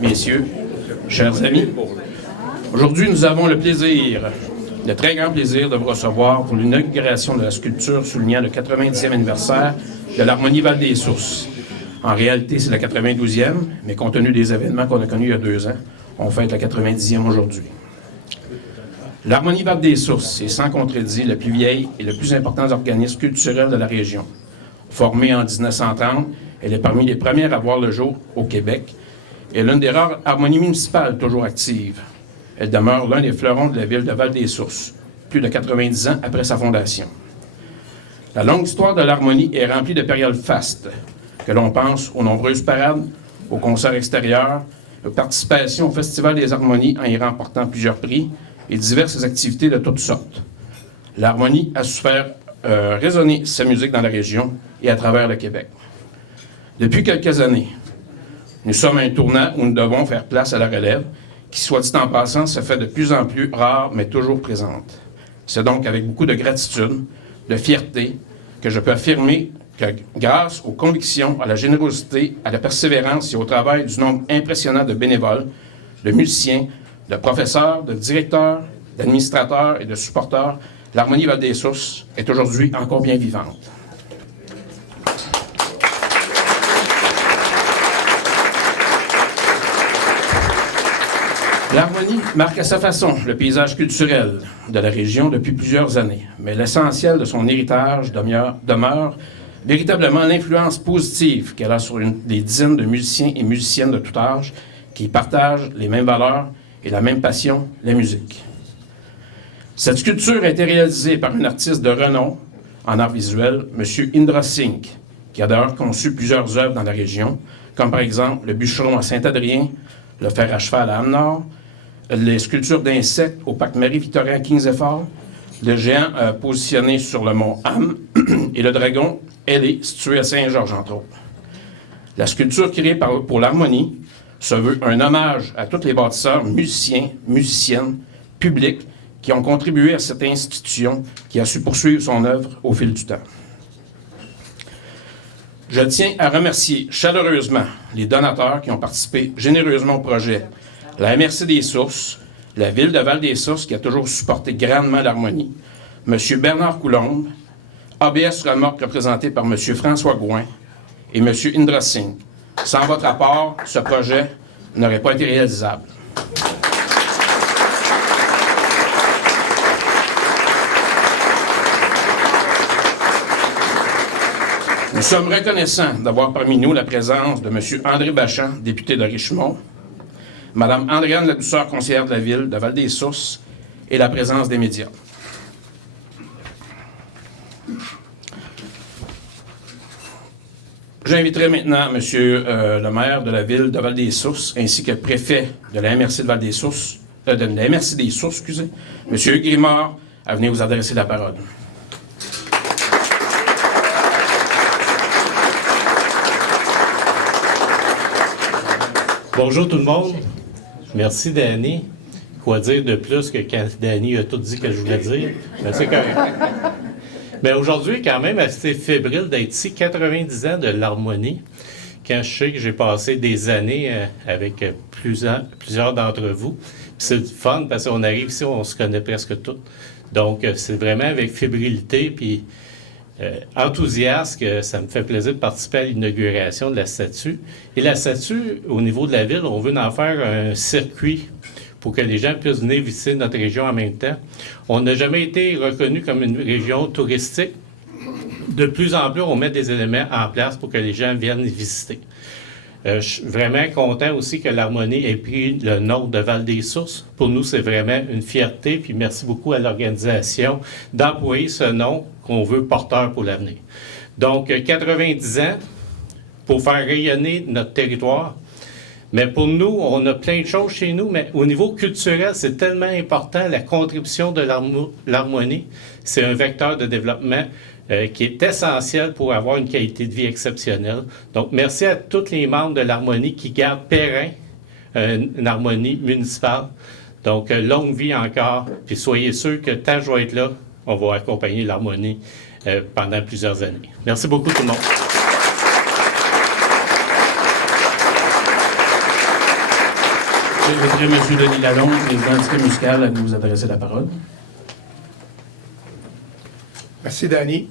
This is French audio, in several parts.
messieurs, chers amis, aujourd'hui, nous avons le très grand plaisir de vous recevoir pour l'inauguration de la sculpture soulignant le 90e anniversaire de l'Harmonie Val-des-Sources. En réalité, c'est la 92e, mais compte tenu des événements qu'on a connus il y a 2 ans, on fête la 90e aujourd'hui. L'Harmonie Val-des-Sources est sans contredit le plus vieil et le plus important organisme culturel de la région. Formée en 1930, elle est parmi les premières à voir le jour au Québec et l'une des rares harmonies municipales toujours actives. Elle demeure l'un des fleurons de la ville de Val-des-Sources, plus de 90 ans après sa fondation. La longue histoire de l'harmonie est remplie de périodes fastes, que l'on pense aux nombreuses parades, aux concerts extérieurs, aux participations au Festival des harmonies en y remportant plusieurs prix et diverses activités de toutes sortes. L'harmonie a su faire résonner sa musique dans la région et à travers le Québec. Depuis quelques années, nous sommes à un tournant où nous devons faire place à la relève, qui, soit dit en passant, se fait de plus en plus rare, mais toujours présente. C'est donc avec beaucoup de gratitude, de fierté, que je peux affirmer que grâce aux convictions, à la générosité, à la persévérance et au travail du nombre impressionnant de bénévoles, de musiciens, de professeurs, de directeurs, d'administrateurs et de supporters, l'Harmonie Val-des-Sources est aujourd'hui encore bien vivante. L'harmonie marque à sa façon le paysage culturel de la région depuis plusieurs années, mais l'essentiel de son héritage demeure véritablement l'influence positive qu'elle a sur des dizaines de musiciens et musiciennes de tout âge qui partagent les mêmes valeurs et la même passion, la musique. Cette sculpture a été réalisée par un artiste de renom en art visuel, M. Indra Singh, qui a d'ailleurs conçu plusieurs œuvres dans la région, comme par exemple le bûcheron à Saint-Adrien, le fer à cheval à Âme-Nord, les sculptures d'insectes au parc Marie-Victorin à Kings-Effort, le géant positionné sur le mont Ham et le dragon ailé situé à Saint-Georges, entre autres. La sculpture créée pour l'harmonie se veut un hommage à tous les bâtisseurs, musiciens, musiciennes, publics qui ont contribué à cette institution qui a su poursuivre son œuvre au fil du temps. Je tiens à remercier chaleureusement les donateurs qui ont participé généreusement au projet, la MRC des Sources, la ville de Val-des-Sources qui a toujours supporté grandement l'harmonie, M. Bernard Coulombe, ABS Remorque représenté par M. François Gouin et M. Indra Singh. Sans votre apport, ce projet n'aurait pas été réalisable. Nous sommes reconnaissants d'avoir parmi nous la présence de M. André Bachand, député de Richemont, Mme Andréane Ladouceur, conseillère de la ville de Val-des-Sources, et la présence des médias. J'inviterai maintenant M. le maire de la ville de Val-des-Sources, ainsi que le préfet de la MRC de Val-des-Sources, de la MRC des Sources, excusez, M. Hugues Grimard, à venir vous adresser la parole. Bonjour tout le monde. Merci Danny. Quoi dire de plus que quand Danny a tout dit que je voulais dire? Mais c'est correct. Mais aujourd'hui, quand même, assez fébrile d'être ici. 90 ans de l'harmonie. Quand je sais que j'ai passé des années avec plusieurs d'entre vous. Puis c'est fun parce qu'on arrive ici, on se connaît presque tous. Donc, c'est vraiment avec fébrilité puis enthousiaste que ça me fait plaisir de participer à l'inauguration de la statue. Et la statue, au niveau de la ville, on veut en faire un circuit pour que les gens puissent venir visiter notre région en même temps. On n'a jamais été reconnu comme une région touristique. De plus en plus, on met des éléments en place pour que les gens viennent visiter. Je suis vraiment content aussi que l'harmonie ait pris le nom de Val-des-Sources. Pour nous, c'est vraiment une fierté. Puis merci beaucoup à l'organisation d'employer ce nom qu'on veut porteur pour l'avenir. Donc, 90 ans pour faire rayonner notre territoire. Mais pour nous, on a plein de choses chez nous, mais au niveau culturel, c'est tellement important, la contribution de l'harmonie. C'est un vecteur de développement qui est essentiel pour avoir une qualité de vie exceptionnelle. Donc, merci à tous les membres de l'harmonie qui gardent périn une harmonie municipale. Donc, longue vie encore, puis soyez sûrs que tant que je vais être là, on va accompagner l'harmonie pendant plusieurs années. Merci beaucoup tout le monde. J'inviterai M. Denis Lalonde, président du District musical, à nous adresser la parole. Merci, Danny.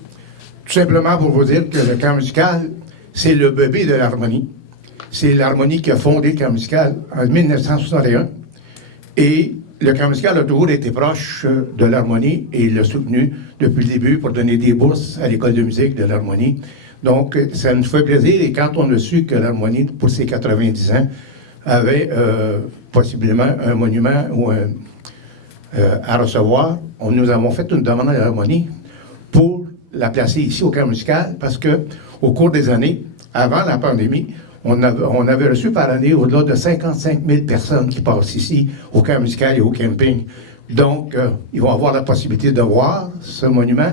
Tout simplement pour vous dire que le camp musical, c'est le bébé de l'harmonie. C'est l'harmonie qui a fondé le camp musical en 1961. Et le camp musical a toujours été proche de l'harmonie et il l'a soutenu depuis le début pour donner des bourses à l'école de musique de l'harmonie. Donc, ça nous fait plaisir. Et quand on a su que l'harmonie, pour ses 90 ans, avait possiblement un monument ou à recevoir, nous avons fait une demande à l'harmonie pour la placer ici au camp musical parce que au cours des années, avant la pandémie, on avait reçu par année au-delà de 55 000 personnes qui passent ici au camp musical et au camping. Donc, ils vont avoir la possibilité de voir ce monument.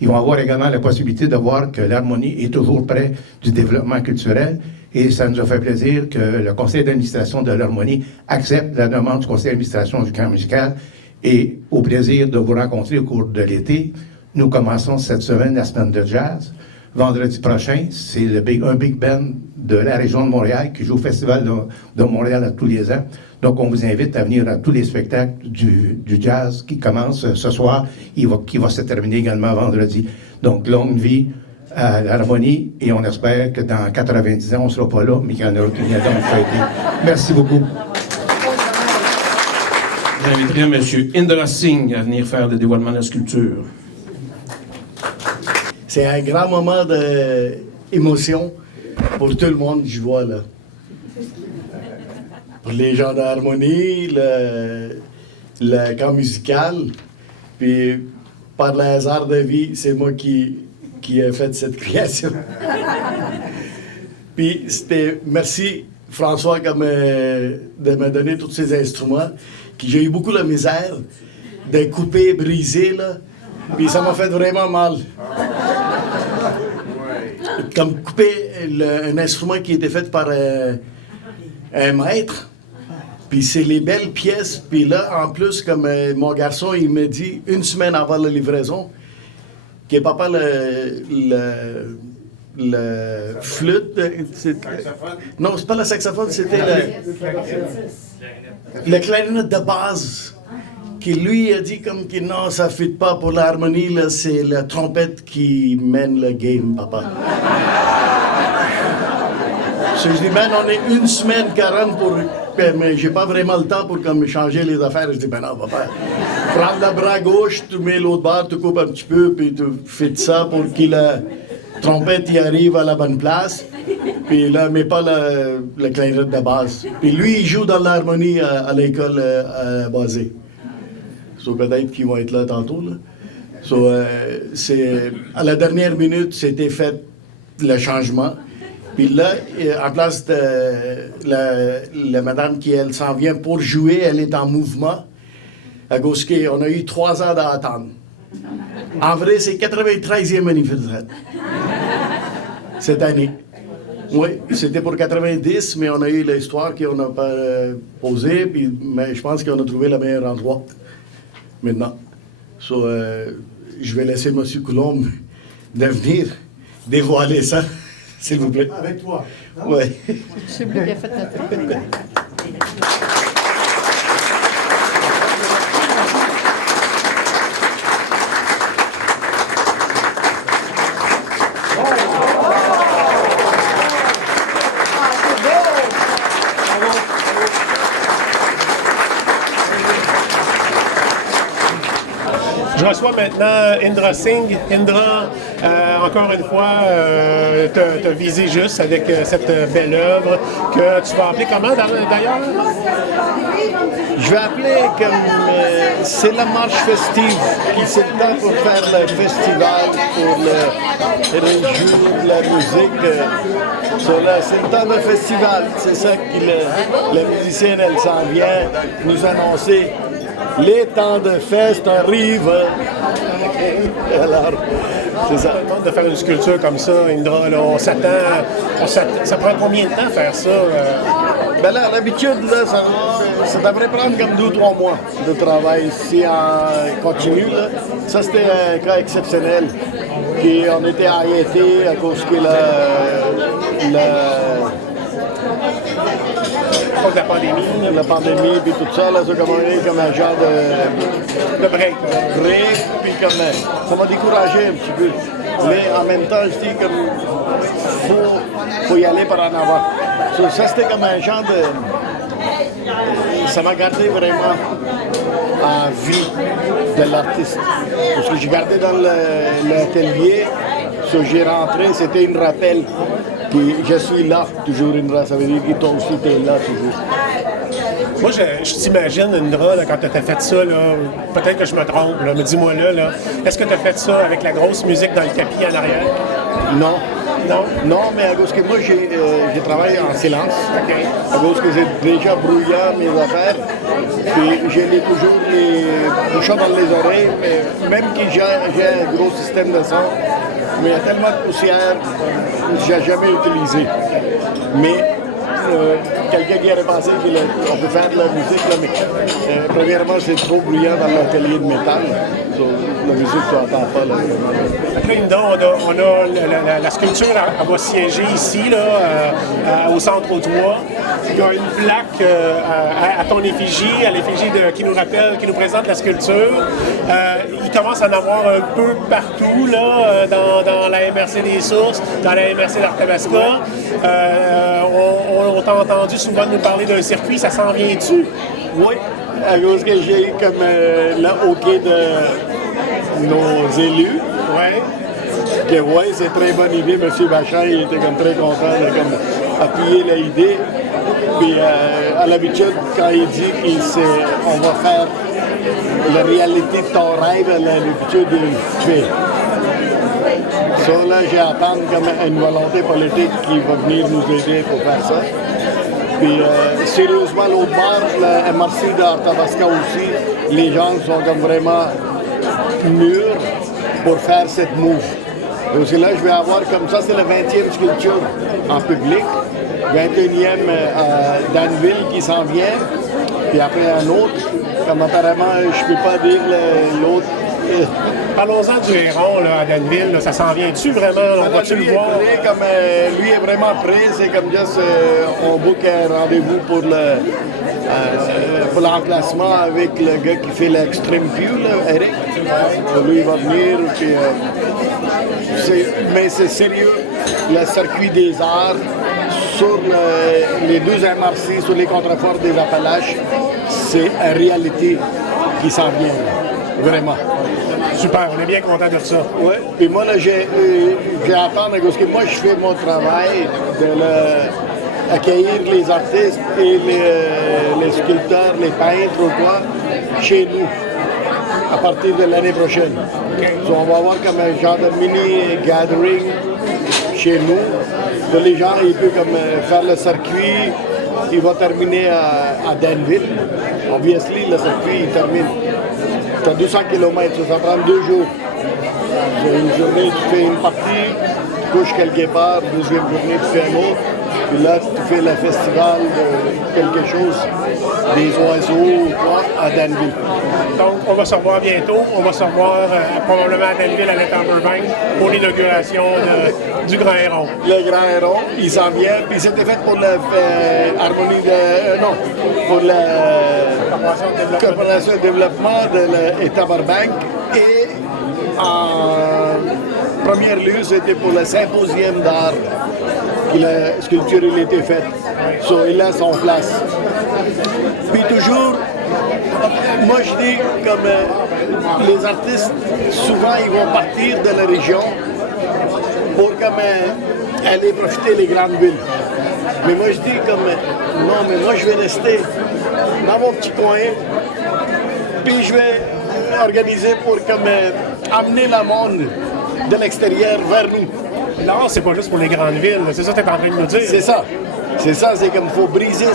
Ils vont avoir également la possibilité de voir que l'harmonie est toujours près du développement culturel. Et ça nous a fait plaisir que le conseil d'administration de l'harmonie accepte la demande du conseil d'administration du camp musical. Et au plaisir de vous rencontrer au cours de l'été, nous commençons cette semaine la semaine de jazz. Vendredi prochain, c'est un big band de la région de Montréal qui joue au Festival de Montréal à tous les ans. Donc, on vous invite à venir à tous les spectacles du jazz qui commencent ce soir, qui va se terminer également vendredi. Donc, longue vie à l'harmonie et on espère que dans 90 ans, on ne sera pas là, mais qu'il y en aura qui viendront fêter. Merci beaucoup. J'inviterai M. Indra Singh à venir faire le dévoilement de la sculpture. C'est un grand moment d'émotion pour tout le monde, je vois là. Pour les gens de l'harmonie, le camp musical, puis par le hasard de vie, c'est moi qui ai fait cette création. Puis c'était merci François de me donner tous ces instruments, que j'ai eu beaucoup de misère de couper, briser là, puis ça m'a fait vraiment mal. Comme couper un instrument qui était fait par un maître, puis c'est les belles pièces, puis là, en plus, comme mon garçon, il me dit, une semaine avant la livraison, que papa, le flûte... Non, c'est pas le saxophone, c'était le clarinette de base. Qui lui a dit comme que non, ça ne fit pas pour l'harmonie, là, c'est la trompette qui mène le game, papa. Je dis, ben, on est une semaine 40 pour... Mais j'ai pas vraiment le temps pour comme changer les affaires. Je dis, ben non, papa, prends le bras gauche, tu mets l'autre barre, tu coupes un petit peu, puis tu fais ça pour que la trompette y arrive à la bonne place. Puis là, mais pas le clarinette de base. Puis lui, il joue dans l'harmonie à l'école basée. So, peut-être qu'ils vont être là tantôt. Là. So, à la dernière minute, c'était fait le changement. Puis là, en place de la madame qui, elle s'en vient pour jouer, elle est en mouvement. À cause qu'on a eu 3 ans d'attendre. En vrai, c'est 93e anniversaire. Cette année. Oui, c'était pour 90, mais on a eu l'histoire qu'on n'a pas posée, mais je pense qu'on a trouvé le meilleur endroit. Maintenant. So, je vais laisser M. Coulombe de venir dévoiler ça, s'il vous plaît. Avec toi. Oui. C'est lui qui a fait notre... Je reçois maintenant Indra Singh. Indra, encore une fois, t'as visé juste avec cette belle œuvre que tu vas appeler comment d'ailleurs? Je vais appeler comme... c'est la marche festive, qui c'est le temps pour faire le festival, pour le réjouir de la musique. C'est le temps de festival. C'est ça que la musicienne, elle s'en vient nous annoncer. Les temps de fête arrivent. Alors, c'est ça. De faire une sculpture comme ça, Indra, là, on s'attend. Ça prend combien de temps faire ça? Ben là, d'habitude, là, ça devrait prendre comme 2 ou 3 mois de travail si on continue. Là. Ça, c'était un cas exceptionnel. Puis on était arrêtés à cause que à cause de la pandémie. La pandémie, puis tout ça, là, ça a commencé comme un genre de Le break. break, puis comme ça m'a découragé un petit peu. Mais en même temps, je dis comme faut y aller par en avant. Ça c'était comme un genre de. Ça m'a gardé vraiment en vie de l'artiste. Parce que j'ai gardé dans l'atelier, j'ai rentré, c'était une rappel que je suis là, toujours une race. Ça veut dire que toi aussi, tu es là toujours. Moi, je t'imagine, Indra, là, quand tu as fait ça, là, peut-être que je me trompe, là, mais dis-moi là, est-ce que tu as fait ça avec la grosse musique dans le tapis en arrière? Non. Non? Non, mais à cause que moi, j'ai travaillé en silence. OK. À cause que j'ai déjà brouillé mes affaires. Puis j'ai toujours les bouchons dans les oreilles, mais même que j'ai un gros système de son, mais il y a tellement de poussière que je n'ai jamais utilisé. Mais quelqu'un qui aurait pensé qu'on peut faire de la musique, là, mais premièrement, c'est trop bruyant dans l'atelier de métal. La musique, tu n'entends pas. Là. Après, Indra, on a la sculpture, elle va siéger ici, là, au centre au toit. Il y a une plaque à ton effigie, à l'effigie qui nous rappelle, qui nous présente la sculpture. Il commence à en avoir un peu partout, là, dans la MRC des Sources, dans la MRC d'Arthabasca. On t'a entendu souvent nous parler d'un circuit, ça s'en vient-tu? Oui, à cause que j'ai comme le hockey de nos élus. Oui. Que oui, c'est très bonne idée. M. Bachand, il était comme très content de comme, appuyer l'idée. Puis à l'habitude, quand il dit qu'on va faire la réalité de ton rêve, à l'habitude, il fait. Ça, là, j'ai à attendre comme une volonté politique qui va venir nous aider pour faire ça. Puis, sérieusement, l'autre bord, la MRC d'Arthabasca aussi, les gens sont comme vraiment mûrs pour faire cette move. Parce que là, je vais avoir comme ça, c'est la 20e sculpture en public, 21e à Danville qui s'en vient, puis après un autre, comme apparemment, je ne peux pas dire l'autre. Parlons-en du Héron là, à Danville, là, ça s'en vient-tu vraiment? On va-tu le voir? Lui est vraiment prêt, c'est comme juste on book un rendez-vous pour l'emplacement avec le gars qui fait l'Extreme View, là, Eric. Lui il va venir, puis, mais c'est sérieux, le circuit des arts sur les deux MRC, sur les contreforts des Appalaches, c'est une réalité qui s'en vient, là, vraiment. Super, on est bien content de ça. Oui, puis moi, là, j'ai à attendre, parce que moi, je fais mon travail d'accueillir les artistes et les sculpteurs, les peintres ou quoi, chez nous, à partir de l'année prochaine. Okay. Donc, on va avoir comme un genre de mini-gathering chez nous. Donc, les gens, ils peuvent comme, faire le circuit, il va terminer à Danville. Obviously, le circuit, il termine. Tu as 200 km, ça prend 2 jours. C'est une journée, tu fais une partie, tu couches quelque part, deuxième journée, tu fais un autre. Puis là, tu fais le festival de quelque chose, des oiseaux, quoi, à Danville. Donc, on va se revoir bientôt. On va se revoir probablement à Danville, à l'Étang-Burbank, pour l'inauguration du Grand Héron. Le Grand Héron, il s'en vient. Puis c'était fait pour l'harmonie de... non, pour la Corporation de développement de l'État-Burbank. Et en première lieu, c'était pour le symposium d'art que la sculpture a été faite. Il a son place. Puis toujours, moi je dis comme les artistes, souvent ils vont partir de la région pour comme aller profiter des grandes villes. Mais moi je dis comme, non, mais moi je vais rester dans mon petit coin, puis je vais organiser pour comme amener le monde de l'extérieur vers nous. Non, c'est pas juste pour les grandes villes, c'est ça que tu es en train de nous dire. C'est ça. C'est ça, c'est comme il faut briser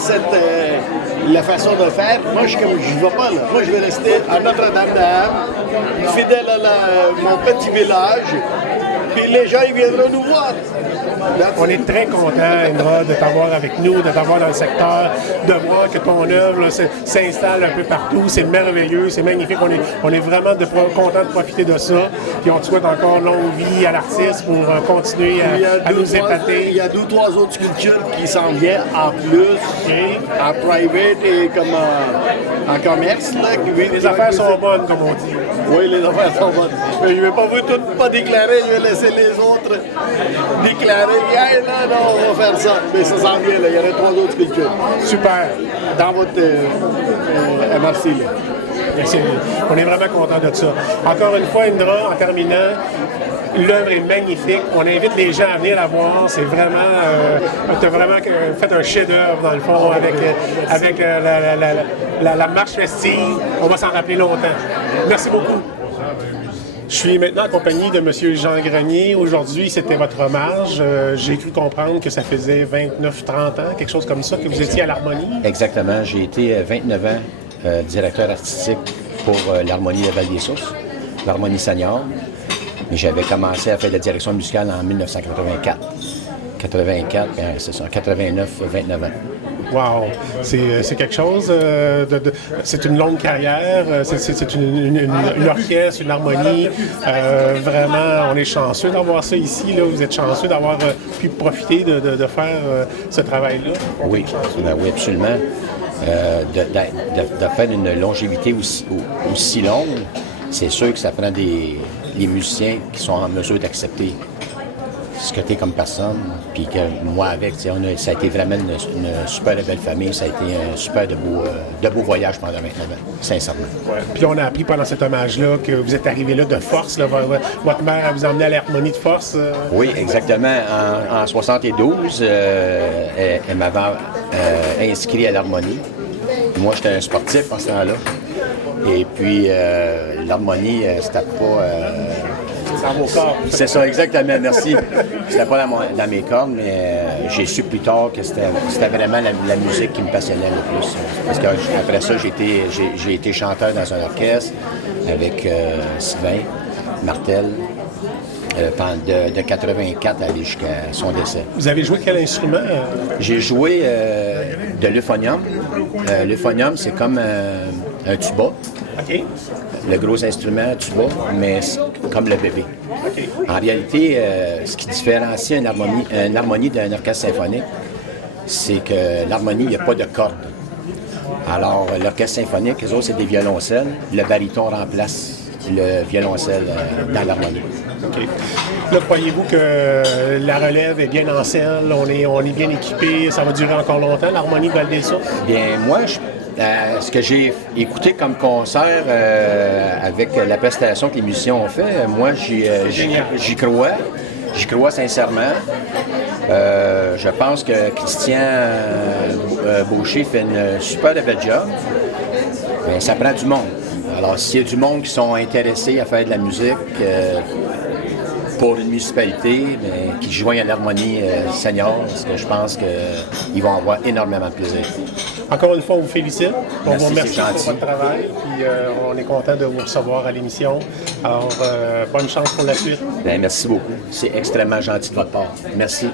la façon de faire. Moi, je ne vais pas là. Moi, je vais rester à Notre-Dame-de-Ham, fidèle à mon petit village. Puis les gens, ils viendront nous voir. On est très content, Indra, de t'avoir avec nous, de t'avoir dans le secteur, de voir que ton œuvre là, s'installe un peu partout. C'est merveilleux, c'est magnifique. On est vraiment content de profiter de ça. Puis on te souhaite encore longue vie à l'artiste pour continuer à nous épater. Il y a 2 ou 3 autres sculptures qui s'en viennent en plus, en private et comme en commerce. Là, Les affaires sont bonnes, comme on dit. Oui, les affaires sont bonnes. Mais je ne vais pas vous toutes pas déclarer, je vais laisser les autres déclarer. Hey, non, on va faire ça. Mais ça s'en vient, là. Il y aurait 3 autres sculptures. Super. Dans votre MRC. Là. Merci. On est vraiment content de ça. Encore une fois, Indra, en terminant, l'œuvre est magnifique. On invite les gens à venir la voir. C'est vraiment, tu as vraiment fait un chef-d'œuvre dans le fond avec la marche festive. On va s'en rappeler longtemps. Merci beaucoup. Je suis maintenant accompagné de M. Jean Grenier. Aujourd'hui, c'était votre hommage. J'ai cru comprendre que ça faisait 29-30 ans, quelque chose comme ça, que vous étiez à l'Harmonie. Exactement. J'ai été 29 ans directeur artistique pour l'Harmonie de Val-des-Sources, l'Harmonie senior. Et j'avais commencé à faire de la direction musicale en 1984. 84, c'est ça, 89, 29 ans. Wow! C'est quelque chose, c'est une longue carrière, c'est une orchestre, une harmonie. Vraiment, on est chanceux d'avoir ça ici. Là. Vous êtes chanceux d'avoir pu profiter de faire ce travail-là. Oui, oui, absolument. De faire une longévité aussi longue, c'est sûr que ça prend les musiciens qui sont en mesure d'accepter ce que tu es comme personne, puis que moi avec, ça a été vraiment une super belle famille, ça a été un super de beau voyage pendant 29 ans, sincèrement. Ouais. Puis on a appris pendant cet hommage-là que vous êtes arrivé là de force, là, votre mère a vous emmené à l'harmonie de force. Oui, exactement. En 72, elle m'avait inscrit à l'harmonie. Moi, j'étais un sportif en ce temps-là. Et puis, l'harmonie, c'était pas... dans vos corps. C'est ça, exactement, merci. C'était pas dans mes cordes, mais j'ai su plus tard que c'était vraiment la musique qui me passionnait le plus. Parce qu'après ça, j'ai été chanteur dans un orchestre avec Sylvain Martel de 84 à aller jusqu'à son décès. Vous avez joué quel instrument? J'ai joué de l'euphonium. L'euphonium, c'est comme un tuba. OK. Le gros instrument, tuba, mais comme le bébé. OK. En réalité, ce qui différencie une harmonie d'un orchestre symphonique, c'est que l'harmonie, il n'y a pas de cordes. Alors, l'orchestre symphonique, les autres, c'est des violoncelles. Le baryton remplace le violoncelle dans l'harmonie. OK. Là, croyez-vous que la relève est bien en selle, on est bien équipé, ça va durer encore longtemps, l'harmonie de Val-des-Sources? Bien, moi, ce que j'ai écouté comme concert avec la prestation que les musiciens ont fait, moi, j'y crois. J'y crois sincèrement. Je pense que Christian Baucher fait une super belle job. Mais ça prend du monde. Alors, s'il y a du monde qui sont intéressés à faire de la musique pour une municipalité, mais qui joignent à l'harmonie senior, parce que je pense qu'ils vont avoir énormément de plaisir. Encore une fois, on vous félicite. On Merci, vous remercie c'est pour gentil. votre travail. Puis on est content de vous recevoir à l'émission. Alors, bonne chance pour la suite. Bien, merci beaucoup. C'est extrêmement gentil de votre part. Merci.